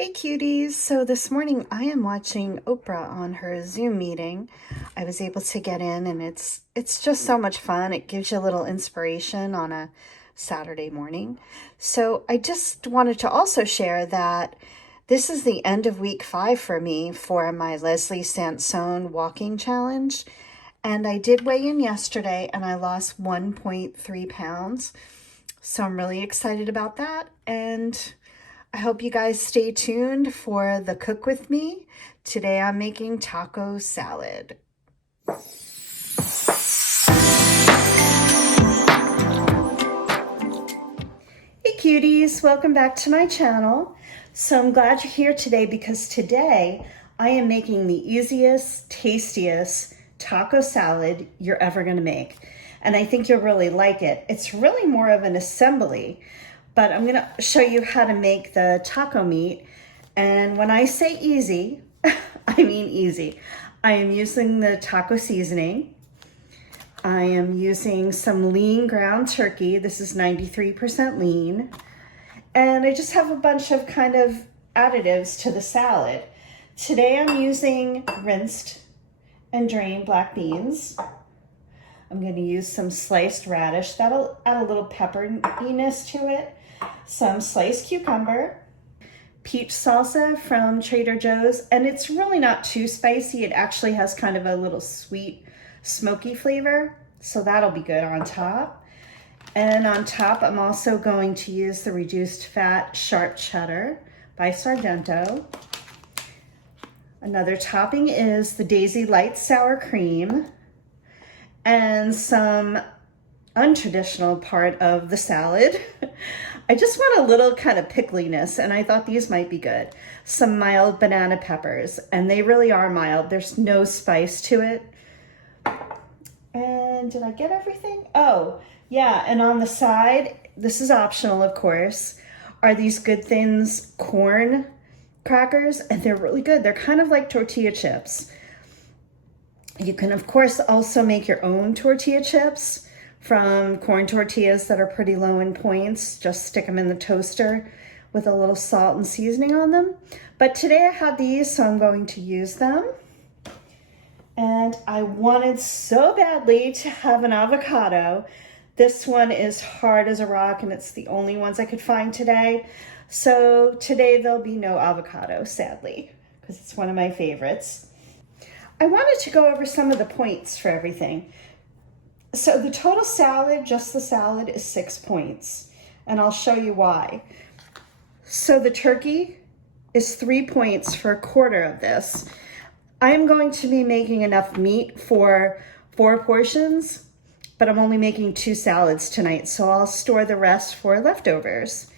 Hey cuties! So this morning I am watching Oprah on her Zoom meeting. I was able to get in and it's just so much fun. It gives you a little inspiration on a Saturday morning. So I just wanted to also share that this is the end of week 5 for me for my Leslie Sansone walking challenge. And I did weigh in yesterday and I lost 1.3 pounds. So I'm really excited about that. And I hope you guys stay tuned for the cook with me. Today I'm making taco salad. Hey cuties, welcome back to my channel. So I'm glad you're here today because today I am making the easiest, tastiest taco salad you're ever gonna make. And I think you'll really like it. It's really more of an assembly, but I'm gonna show you how to make the taco meat. And when I say easy, I mean easy. I am using the taco seasoning. I am using some lean ground turkey. This is 93% lean. And I just have a bunch of kind of additives to the salad. Today I'm using rinsed and drained black beans. I'm going to use some sliced radish. That'll add a little pepperiness to it. Some sliced cucumber. Peach salsa from Trader Joe's. And it's really not too spicy. It actually has kind of a little sweet, smoky flavor. So that'll be good on top. And on top, I'm also going to use the reduced fat sharp cheddar by Sargento. Another topping is the Daisy Light sour cream and some untraditional part of the salad. I just want a little kind of pickliness, and I thought these might be good. Some mild banana peppers, and they really are mild. There's no spice to it. And did I get everything? Oh, yeah, and on the side, this is optional, of course, are these Good Thins corn crackers, and they're really good. They're kind of like tortilla chips. You can, of course, also make your own tortilla chips from corn tortillas that are pretty low in points. Just stick them in the toaster with a little salt and seasoning on them. But today I had these, so I'm going to use them. And I wanted so badly to have an avocado. This one is hard as a rock, and it's the only ones I could find today. So today there'll be no avocado, sadly, because it's one of my favorites. I wanted to go over some of the points for everything. So the total salad, just the salad, is 6 points, and I'll show you why. So the turkey is 3 points for a quarter of this. I am going to be making enough meat for 4 portions, but I'm only making 2 salads tonight, so I'll store the rest for leftovers.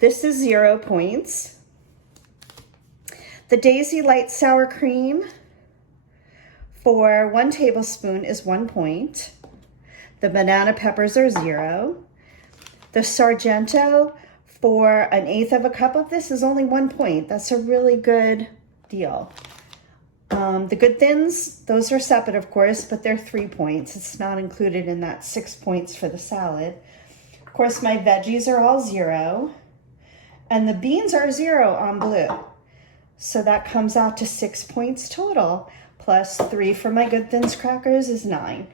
This is 0 points. The Daisy Light sour cream for 1 tablespoon is 1 point. The banana peppers are 0. The Sargento for 1/8 of a cup of this is only 1 point. That's a really good deal. The Good Thins, those are separate, of course, but they're 3 points. It's not included in that 6 points for the salad. Of course, my veggies are all 0. And the beans are 0 on blue. So that comes out to 6 points total. Plus 3 for my Good Thins crackers is 9.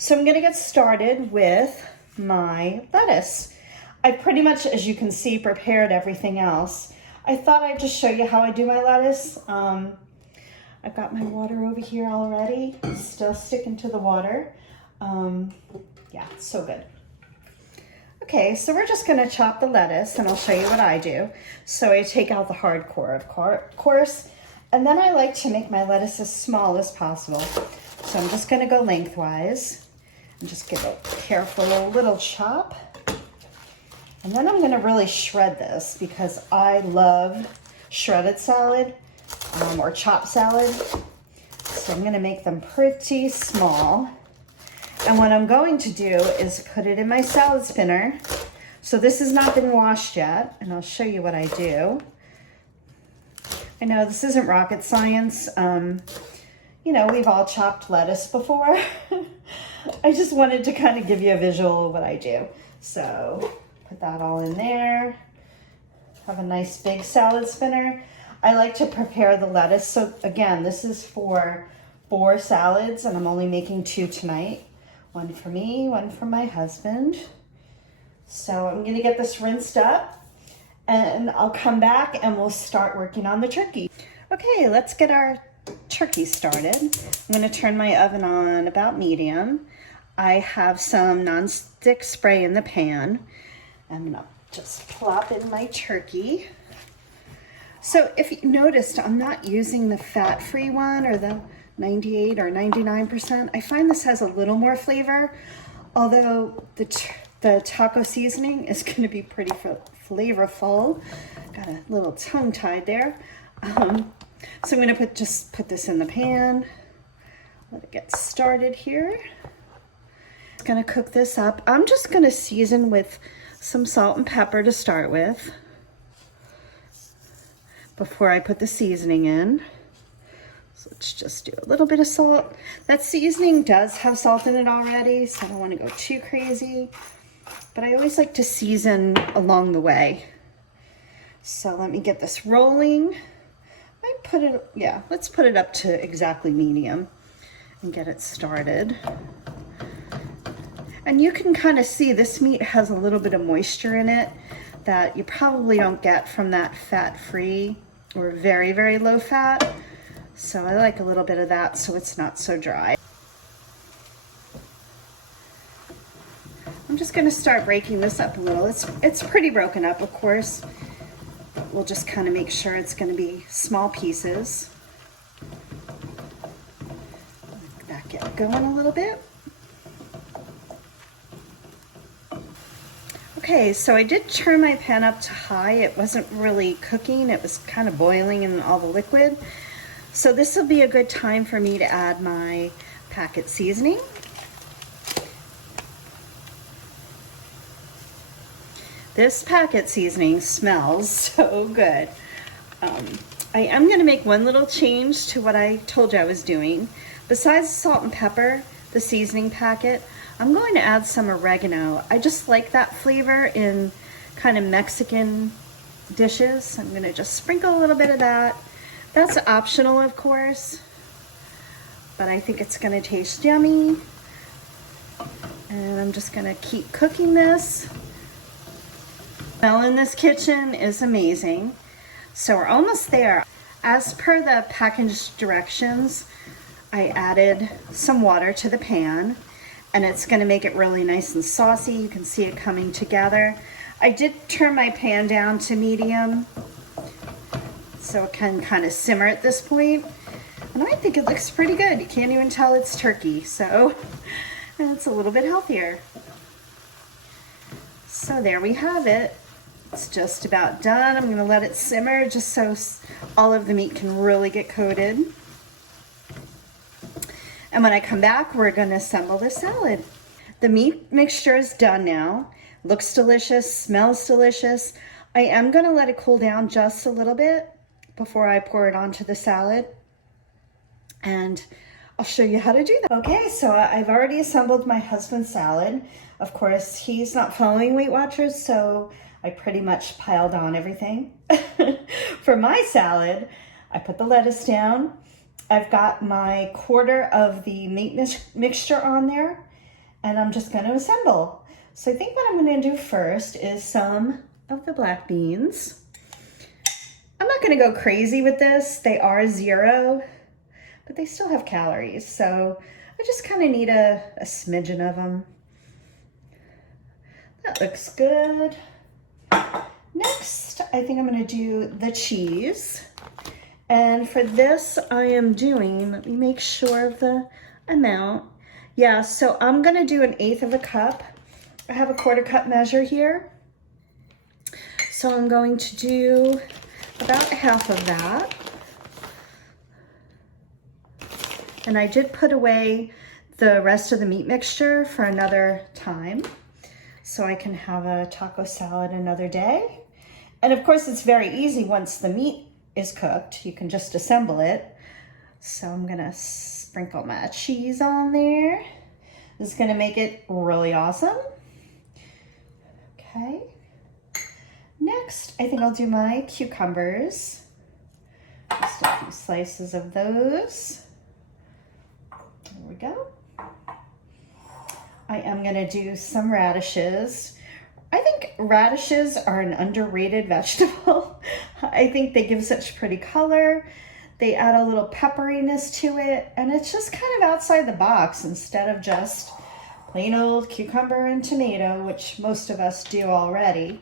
So I'm gonna get started with my lettuce. I pretty much, as you can see, prepared everything else. I thought I'd just show you how I do my lettuce. I've got my water over here already, still sticking to the water. Yeah, it's so good. Okay, so we're just gonna chop the lettuce and I'll show you what I do. So I take out the hard core, of course, and then I like to make my lettuce as small as possible. So I'm just gonna go lengthwise and just give a careful little chop. And then I'm gonna really shred this because I love shredded salad or chopped salad. So I'm gonna make them pretty small. And what I'm going to do is put it in my salad spinner. So this has not been washed yet, and I'll show you what I do. I know this isn't rocket science. You know, we've all chopped lettuce before. I just wanted to kind of give you a visual of what I do. So put that all in there. Have a nice big salad spinner. I like to prepare the lettuce. So again, this is for 4 salads and I'm only making 2 tonight. 1 for me, 1 for my husband. So I'm gonna get this rinsed up and I'll come back and we'll start working on the turkey. Okay, let's get our turkey started. I'm gonna turn my oven on about medium. I have some nonstick spray in the pan. I'm gonna just plop in my turkey. So if you noticed, I'm not using the fat-free one or the 98 or 99%. I find this has a little more flavor, although the taco seasoning is going to be pretty flavorful. Got a little tongue tied there. So I'm going to just put this in the pan. Let it get started here. I'm going to cook this up. I'm just going to season with some salt and pepper to start with before I put the seasoning in. So let's just do a little bit of salt. That seasoning does have salt in it already, so I don't want to go too crazy. But I always like to season along the way. So let me get this rolling. Let's put it up to exactly medium and get it started. And you can kind of see this meat has a little bit of moisture in it that you probably don't get from that fat-free or very, very low fat. So I like a little bit of that so it's not so dry. I'm just gonna start breaking this up a little. It's pretty broken up, of course, but we'll just kind of make sure it's gonna be small pieces. Let that get going a little bit. Okay, so I did turn my pan up to high. It wasn't really cooking, it was kind of boiling in all the liquid. So this will be a good time for me to add my packet seasoning. This packet seasoning smells so good. I am going to make one little change to what I told you I was doing. Besides salt and pepper, the seasoning packet, I'm going to add some oregano. I just like that flavor in kind of Mexican dishes. I'm going to just sprinkle a little bit of that. That's optional, of course, but I think it's going to taste yummy. And I'm just going to keep cooking this. The smell in this kitchen is amazing. So we're almost there. As per the package directions, I added some water to the pan, and it's going to make it really nice and saucy. You can see it coming together. I did turn my pan down to medium, so it can kind of simmer at this point. And I think it looks pretty good. You can't even tell it's turkey, so it's a little bit healthier. So there we have it. It's just about done. I'm gonna let it simmer just so all of the meat can really get coated. And when I come back, we're gonna assemble the salad. The meat mixture is done now. Looks delicious, smells delicious. I am gonna let it cool down just a little bit before I pour it onto the salad. And I'll show you how to do that. Okay, so I've already assembled my husband's salad. Of course, he's not following Weight Watchers, so I pretty much piled on everything. For my salad, I put the lettuce down. I've got my quarter of the meat mixture on there, and I'm just gonna assemble. So I think what I'm gonna do first is some of the black beans. I'm not gonna go crazy with this. They are 0, but they still have calories. So I just kind of need a smidgen of them. That looks good. Next, I think I'm gonna do the cheese. And for this, I am doing, let me make sure of the amount. Yeah, so I'm gonna do 1/8 of a cup. I have a 1/4 cup measure here. So I'm going to do about half of that. And I did put away the rest of the meat mixture for another time, so I can have a taco salad another day. And of course, it's very easy once the meat is cooked. You can just assemble it. So I'm gonna sprinkle my cheese on there. This is gonna make it really awesome. Okay. Next, I think I'll do my cucumbers. Just a few slices of those. There we go. I am gonna do some radishes. I think radishes are an underrated vegetable. I think they give such pretty color. They add a little pepperiness to it, and it's just kind of outside the box instead of just plain old cucumber and tomato, which most of us do already.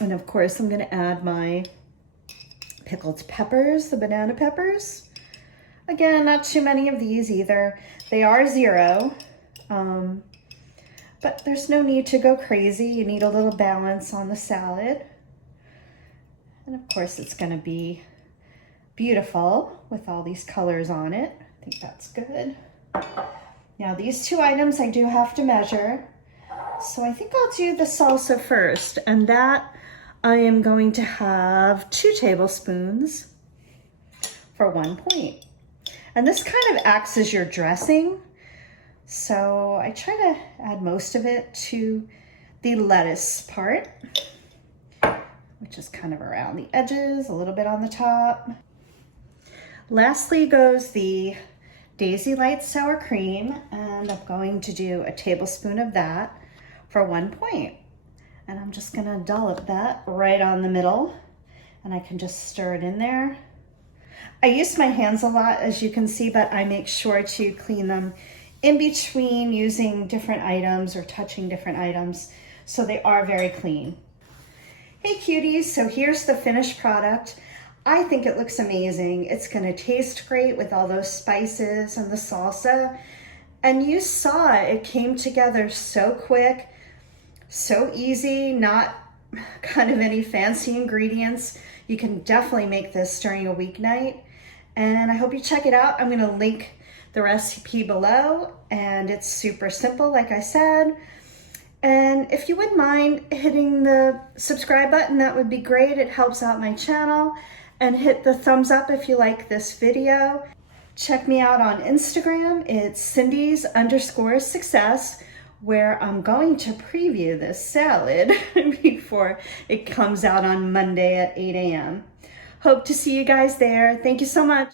And of course, I'm gonna add my pickled peppers, the banana peppers. Again, not too many of these either. They are 0. But there's no need to go crazy. You need a little balance on the salad. And of course it's gonna be beautiful with all these colors on it. I think that's good. Now these 2 items I do have to measure. So I think I'll do the salsa first, and that I am going to have 2 tablespoons for 1 point. And this kind of acts as your dressing. So I try to add most of it to the lettuce part, which is kind of around the edges, a little bit on the top. Lastly goes the Daisy Light sour cream, and I'm going to do a tablespoon of that for 1 point. And I'm just gonna dollop that right on the middle, and I can just stir it in there. I use my hands a lot, as you can see, but I make sure to clean them in between using different items or touching different items, so they are very clean. Hey cuties, so here's the finished product. I think it looks amazing. It's gonna taste great with all those spices and the salsa. And you saw it came together so quick, so easy, not kind of any fancy ingredients. You can definitely make this during a weeknight. And I hope you check it out. I'm gonna link the recipe below, and it's super simple, like I said. And if you wouldn't mind hitting the subscribe button, that would be great. It helps out my channel. And hit the thumbs up if you like this video. Check me out on Instagram. It's Cindy's_success, where I'm going to preview this salad before it comes out on Monday at 8 a.m. Hope to see you guys there. Thank you so much.